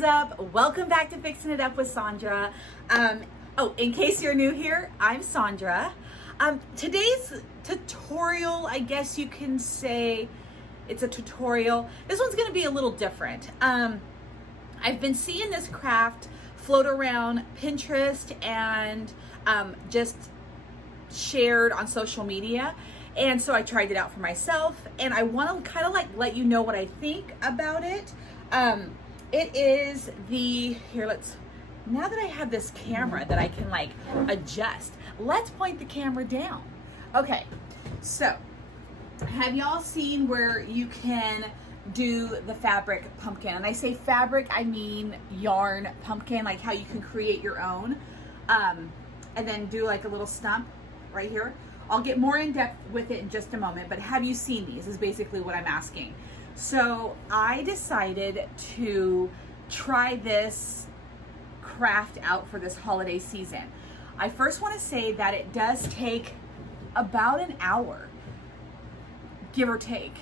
is up? Welcome back to Fixing It Up with Sandra. In case you're new here, I'm Sandra. Today's tutorial, I guess you can say it's a tutorial. This one's gonna be a little different. I've been seeing this craft float around Pinterest and just shared on social media. And so I tried it out for myself, and I want to kind of like let you know what I think about it. It is now that I have this camera that I can like adjust, let's point the camera down. Okay, so have y'all seen where you can do the fabric pumpkin? And I say fabric, I mean yarn pumpkin, like how you can create your own, and then do like a little stump right here. I'll get more in depth with it in just a moment, but have you seen these is basically what I'm asking. So I decided to try this craft out for this holiday season. I first want to say that it does take about an hour, give or take.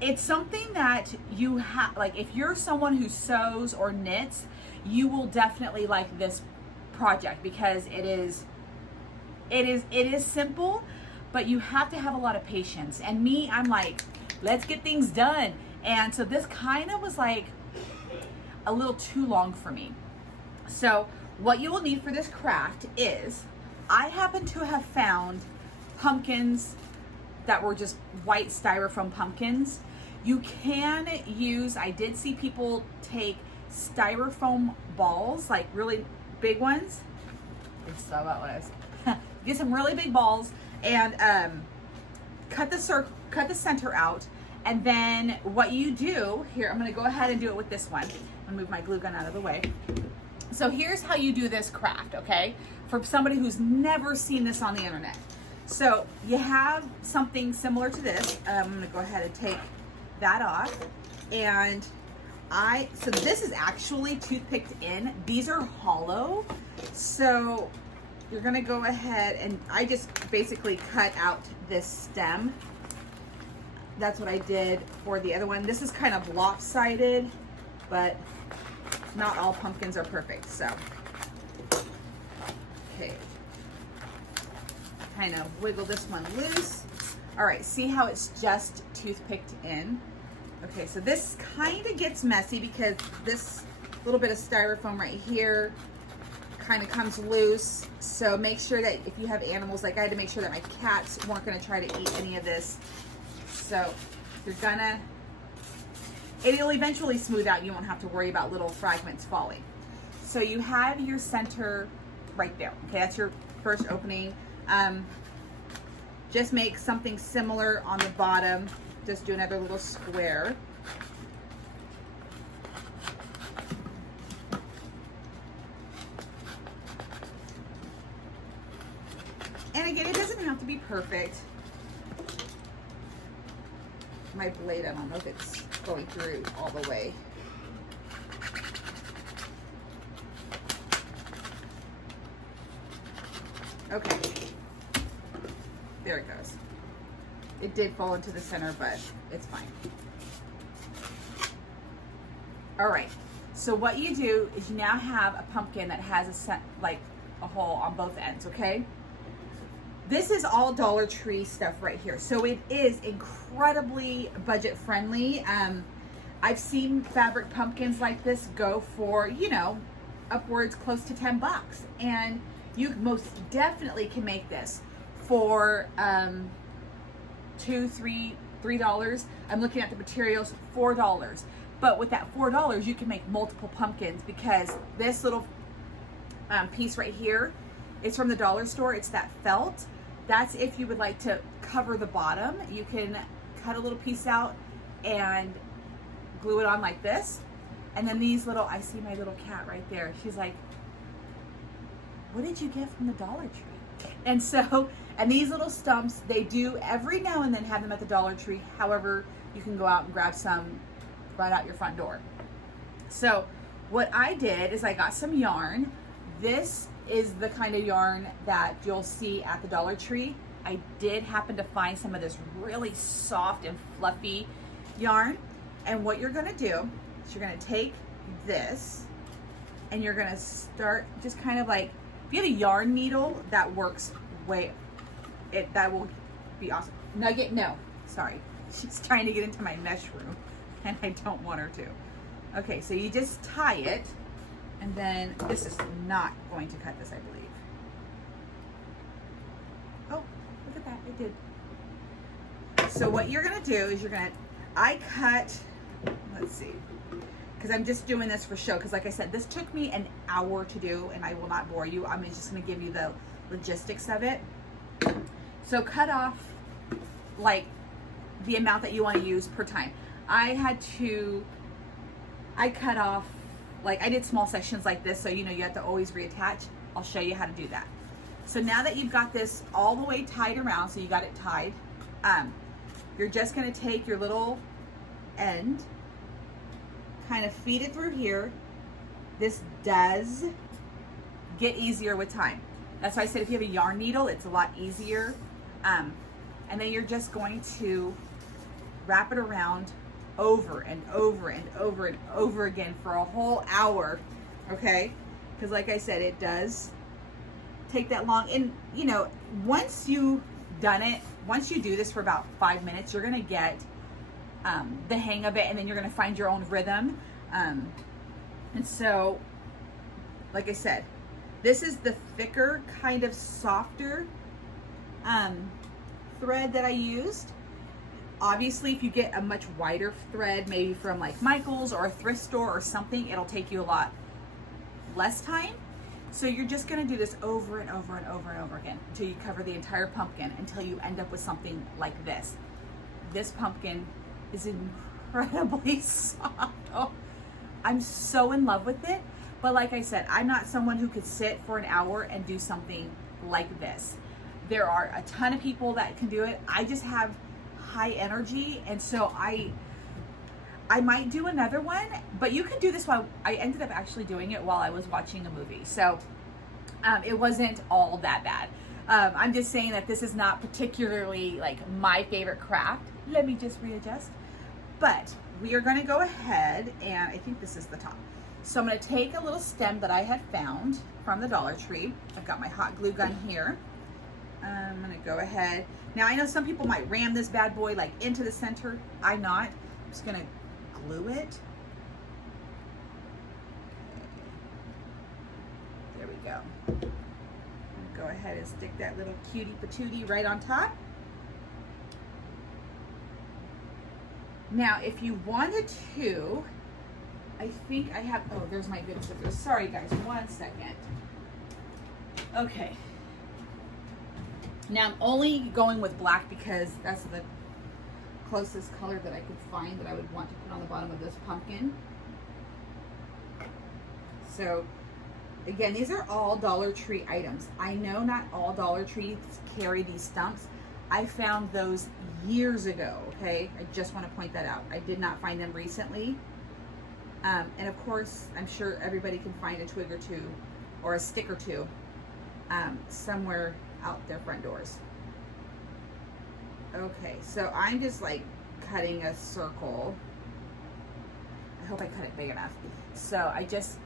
It's something that you have, like if you're someone who sews or knits, you will definitely like this project because it is simple, but you have to have a lot of patience. And me, I'm like, let's get things done. And so this kind of was like a little too long for me. So what you will need for this craft is, I happen to have found pumpkins that were just white styrofoam pumpkins. You can use, I did see people take styrofoam balls, like really big ones. It's so about what I was get some really big balls and cut the center out, and then what you do here, I'm going to go ahead and do it with this one. I'm going to move my glue gun out of the way. So here's how you do this craft, okay, for somebody who's never seen this on the internet. So you have something similar to this. I'm going to go ahead and take that off, and so this is actually toothpicked in. These are hollow, so you're gonna go ahead and I just basically cut out this stem. That's what I did for the other one. This is kind of lopsided, but not all pumpkins are perfect. So, okay, kind of wiggle this one loose. All right, see how it's just toothpicked in? Okay, so this kind of gets messy because this little bit of styrofoam right here kind of comes loose. So make sure that if you have animals, like I had to make sure that my cats weren't going to try to eat any of this. So it'll eventually smooth out. You won't have to worry about little fragments falling. So you have your center right there. Okay, that's your first opening. Just make something similar on the bottom. Just do another little square. And again, it doesn't have to be perfect. My blade, I don't know if it's going through all the way. Okay. There it goes. It did fall into the center, but it's fine. All right. So what you do is you now have a pumpkin that has a hole on both ends, okay? This is all Dollar Tree stuff right here. So it is incredibly budget friendly. I've seen fabric pumpkins like this go for, upwards close to 10 bucks. And you most definitely can make this for $2, $3. I'm looking at the materials, $4. But with that $4, you can make multiple pumpkins because this little piece right here, it's from the dollar store. It's that felt. That's if you would like to cover the bottom. You can cut a little piece out and glue it on like this. And then these little, I see my little cat right there. She's like, what did you get from the Dollar Tree? And so, and these little stumps, they do every now and then have them at the Dollar Tree. However, you can go out and grab some right out your front door. So what I did is I got some yarn. This is the kind of yarn that you'll see at the Dollar Tree. I did happen to find some of this really soft and fluffy yarn. And what you're gonna do So you're gonna take this and you're gonna start just kind of like, if you have a yarn needle, that works that will be awesome. Nugget, no, sorry. She's trying to get into my mesh room and I don't want her to. Okay, so you just tie it, and then this is not going to cut this, I believe. Oh, look at that, it did. So what you're gonna do is I cut, let's see, because I'm just doing this for show, because like I said, this took me an hour to do, and I will not bore you. I'm just gonna give you the logistics of it. So cut off like the amount that you want to use per time. I cut off, like I did small sections like this, so you know you have to always reattach. I'll show you how to do that. So now that you've got this all the way tied around, so you got it tied, you're just gonna take your little end, kind of feed it through here. This does get easier with time. That's why I said if you have a yarn needle, it's a lot easier. And then you're just going to wrap it around over and over and over and over again for a whole hour, okay? Because like I said, it does take that long. And you know, once you've done it, once you do this for about 5 minutes, you're gonna get the hang of it, and then you're gonna find your own rhythm. And so, like I said, this is the thicker, kind of softer thread that I used. Obviously, if you get a much wider thread, maybe from like Michael's or a thrift store or something, it'll take you a lot less time. So you're just gonna do this over and over and over and over again until you cover the entire pumpkin, until you end up with something like this. This pumpkin is incredibly soft. Oh, I'm so in love with it. But like I said, I'm not someone who could sit for an hour and do something like this. There are a ton of people that can do it. I just have high energy, and so I might do another one, but you can do this while I ended up actually doing it while I was watching a movie. So it wasn't all that bad. I'm just saying that this is not particularly like my favorite craft. Let me just readjust. But we are going to go ahead, and I think this is the top. So I'm going to take a little stem that I had found from the Dollar Tree. I've got my hot glue gun here. I'm going to go ahead. Now I know some people might ram this bad boy like into the center. I'm not. I'm just going to glue it. There we go. Go ahead and stick that little cutie patootie right on top. Now, if you wanted to, I think I have, oh, there's my good scissors. Sorry guys, 1 second. Okay. Now I'm only going with black because that's the closest color that I could find that I would want to put on the bottom of this pumpkin. So again, these are all Dollar Tree items. I know not all Dollar Trees carry these stumps. I found those years ago, okay? I just want to point that out. I did not find them recently. And of course, I'm sure everybody can find a twig or two or a stick or two somewhere out their front doors. Okay, so I'm just like cutting a circle. I hope I cut it big enough. So I just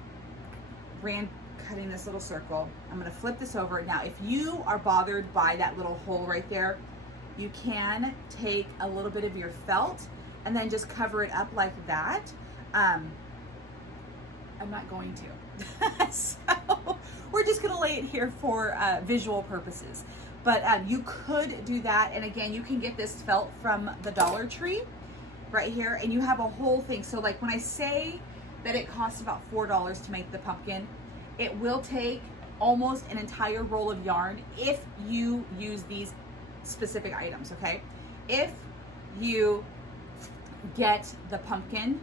cutting this little circle. I'm gonna flip this over. Now, if you are bothered by that little hole right there, you can take a little bit of your felt and then just cover it up like that. I'm not going to. So we're just gonna lay it here for visual purposes. But you could do that, and again, you can get this felt from the Dollar Tree right here, and you have a whole thing. So like when I say that it costs about $4 to make the pumpkin, it will take almost an entire roll of yarn if you use these specific items, okay? If you get the pumpkin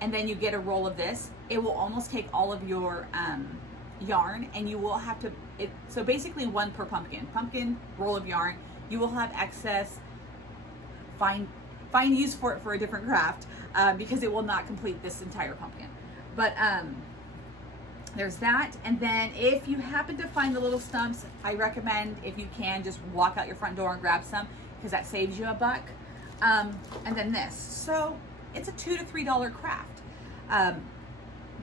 and then you get a roll of this, it will almost take all of your yarn, and you will have to, so basically one per pumpkin, roll of yarn. You will have excess. Find use for it for a different craft because it will not complete this entire pumpkin. But there's that. And then if you happen to find the little stumps, I recommend, if you can, just walk out your front door and grab some, because that saves you $1. And then this. So it's a $2 to $3 craft.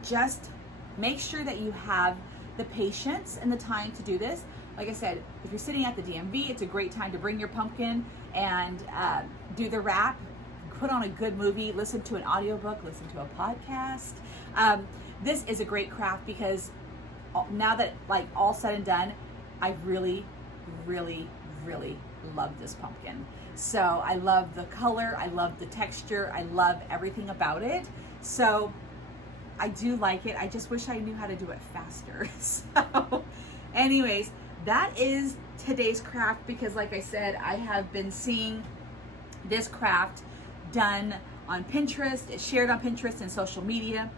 just make sure that you have the patience and the time to do this. Like I said, if you're sitting at the DMV, it's a great time to bring your pumpkin and do the wrap, put on a good movie, listen to an audiobook, listen to a podcast. This is a great craft because now that like all said and done, I really, really, really love this pumpkin. So I love the color, I love the texture, I love everything about it. So I do like it. I just wish I knew how to do it faster. So anyways, that is today's craft because like I said, I have been seeing this craft done on Pinterest. It's shared on Pinterest and social media.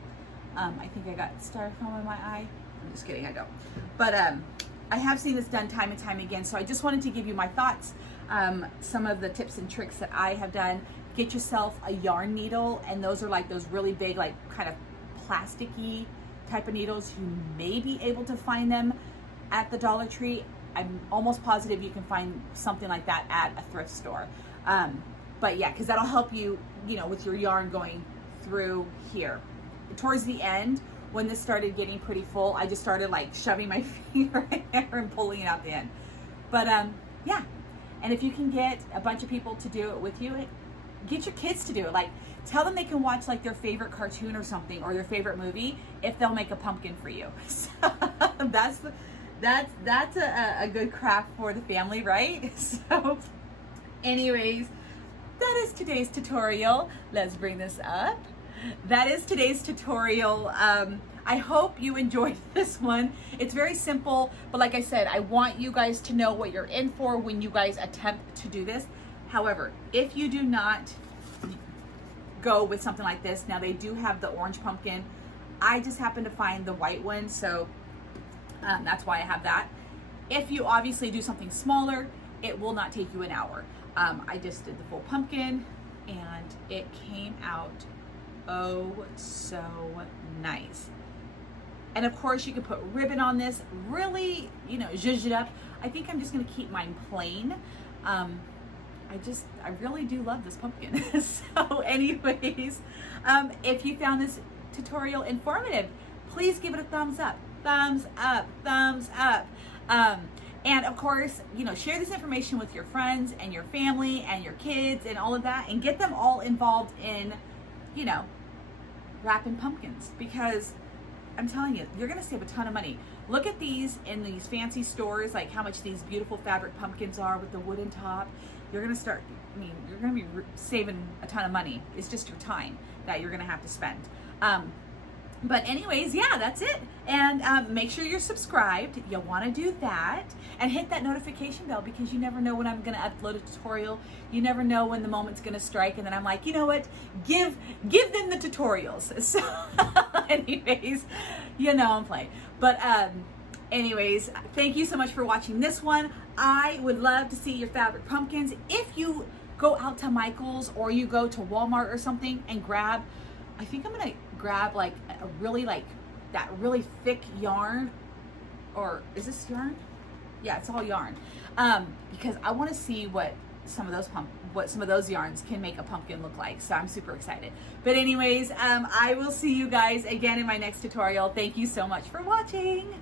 I think I got styrofoam in my eye. I'm just kidding, I don't. But I have seen this done time and time again. So I just wanted to give you my thoughts, some of the tips and tricks that I have done. Get yourself a yarn needle, and those are like those really big, like kind of plasticky type of needles. You may be able to find them at the Dollar Tree. I'm almost positive you can find something like that at a thrift store. But yeah, because that'll help you, you know, with your yarn going through here. Towards the end, when this started getting pretty full, I just started like shoving my finger in there and pulling it out the end. But yeah, and if you can get a bunch of people to do it with you, get your kids to do it. Like, tell them they can watch like their favorite cartoon or something, or their favorite movie, if they'll make a pumpkin for you. So that's a good craft for the family, right? So anyways, that is today's tutorial. Let's bring this up. That is today's tutorial. I hope you enjoyed this one. It's very simple, but like I said, I want you guys to know what you're in for when you guys attempt to do this. However, if you do not go with something like this, now they do have the orange pumpkin. I just happen to find the white one, so that's why I have that. If you obviously do something smaller, it will not take you an hour. I just did the full pumpkin and it came out oh so nice. And of course you can put ribbon on this, really, you know, zhuzh it up. I think I'm just gonna keep mine plain. I really do love this pumpkin. So anyways, if you found this tutorial informative, please give it a thumbs up, thumbs up, thumbs up. And of course, you know, share this information with your friends and your family and your kids and all of that, and get them all involved in, you know, wrapping pumpkins, because I'm telling you, you're gonna save a ton of money. Look at these in these fancy stores, like how much these beautiful fabric pumpkins are with the wooden top. You're gonna start, I mean, you're gonna be saving a ton of money. It's just your time that you're gonna have to spend. But anyways, yeah, that's it. And make sure you're subscribed. You'll want to do that. And hit that notification bell, because you never know when I'm going to upload a tutorial. You never know when the moment's going to strike. And then I'm like, you know what? Give them the tutorials. So anyways, you know I'm playing. But anyways, thank you so much for watching this one. I would love to see your fabric pumpkins. If you go out to Michael's or you go to Walmart or something and grab, I think I'm gonna grab like a really, like that really thick yarn, or is this yarn? Yeah, it's all yarn. Because I want to see what some of those yarns can make a pumpkin look like. So I'm super excited. But anyways, I will see you guys again in my next tutorial. Thank you so much for watching.